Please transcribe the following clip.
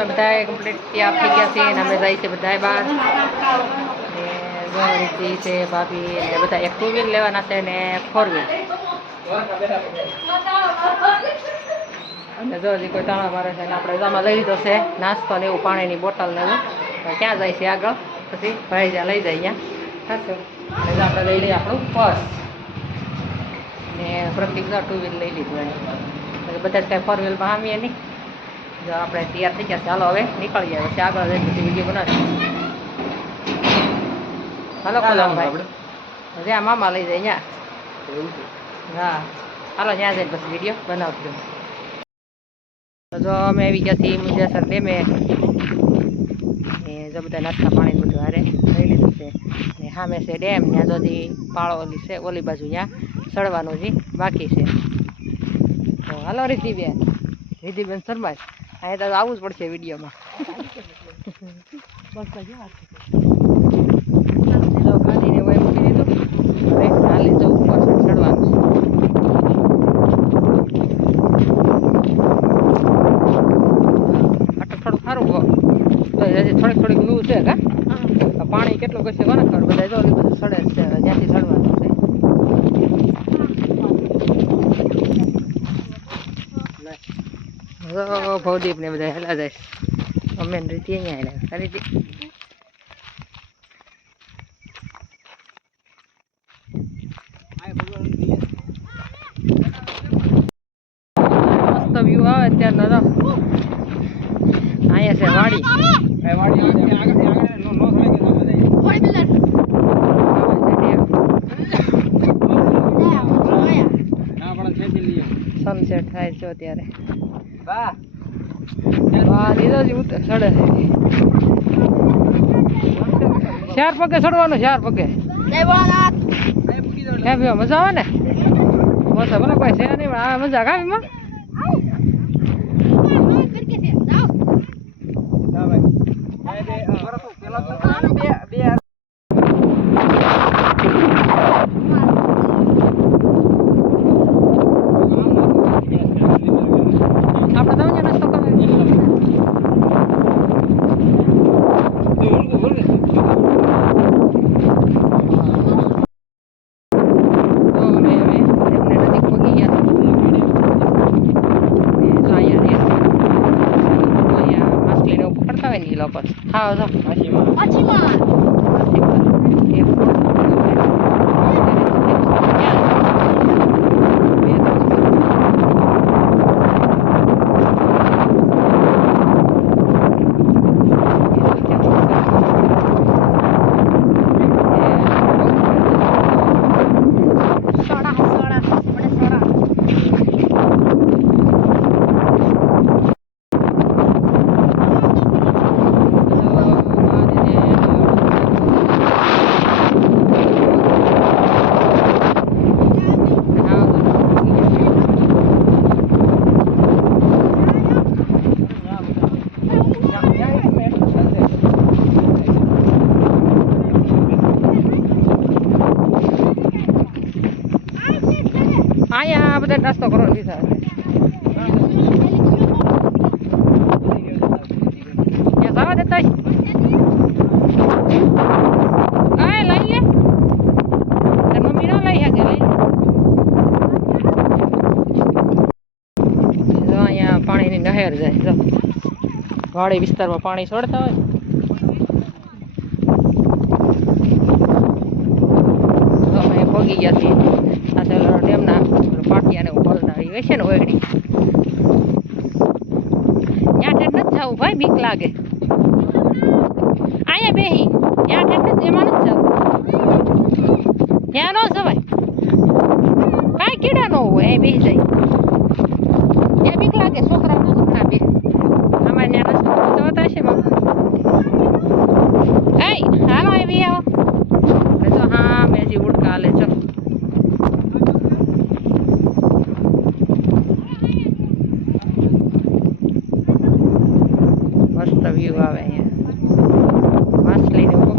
અમે બધા કમ્પ્લીટ ત્યાં થઈ ગયા છીએ અને અમે જાય છે બધા બહાર ને રીતિ છે ભાભી ને બધા એક 2 વ્હીલ લેવાના છે ને 4 વ્હીલ અને જો હજી કોઈ તાણા મારે છે ને આપણે આમાં લઈ લીધો છે નાસ્તો ને એવું પાણીની બોટલ ને એવું ક્યાં જાય છે આગળ પછી ભાઈ જ્યાં લઈ જાય અહીંયા થશે એટલે આપણે લઈ લઈએ આપણું પર્સ ને પ્રતિક 2 વ્હીલ લઈ લીધું એને બધા જ કાંઈ 4 વ્હીલમાં આવીએ નહીં જો આપણે તૈયાર થઈ ગયા ચાલો હવે નીકળી જાય પછી આગળ જઈને પછી વિડીયો બનાવીશું હાલો ભાઈ જ્યાં મામા લઈ જાય ત્યાં હા હાલો ત્યાં જઈને પછી વિડીયો બનાવજો જો અમે આવી ગયા છીએ મુંજાસર ડેમે ને જો બધા નાસ્તા પાણી બધું હારે લઈ લીધું છે ને સામે છે ડેમ ત્યાં જો પાળો ઓલી છે ઓલી બાજુ ત્યાં ચડવાનું જે બાકી છે તો હાલો રીતિબેન શર્મા અહીંયા તો આવવું જ પડશે વિડીયોમાં ગાડીને હોય મૂકી દીધું હવે હાલી જવું ઉપર ચડવાનું થોડું સારું હજી થોડીક નું છે કા પાણી કેટલું કશે કોને ખબર બધા જો બધું સડે છે જ્યાંથી ચડવાનું છે ભવદીપ ને બધા હેલા જાય અમે રીતિ અહીંયા રીતિ મસ્ત વ્યૂ આવે અત્યારનો તો અહીંયા છે વાડી સનસેટ થાય છે અત્યારે લીધો જ ચડે 4 પગે ચડવાનું 4 પગે મજા આવે ને મજા ભલે કોઈ છે નહીં પણ મજા આવે એમાં હા તો અહીંયા બધા નાસ્તો કરો દીધા જવા દેતા કાંઈ લઈ લે મમ્મી ન લઈ શકે લઈ જો અહીંયા પાણીની નહેર જાય જો વાડી વિસ્તારમાં પાણી છોડતા હોય અમે ભોગી ગયા છીએ સાથે ડેમના પાટિયાને ઉભરતા હોય છે ને ઓયડી ત્યાં ઠેઠ નથી જવું ભાઈ બીક લાગે અહીંયા બેહી ત્યાં ઠેઠ નથી એમાં નથી જવું ત્યાં ન જવાય કાંઈ કીડા ન હોય એ બેસી જાય ત્યાં બીક લાગે છોકરા ન ઘણા બે અમારે ત્યાં રસ્તો જવાતા હશે હાલો આવી આવો તો હા મેં હજી ઉડકા હાલે ચલો મસ્ત વ્યૂ આવે અહીંયા માછલીને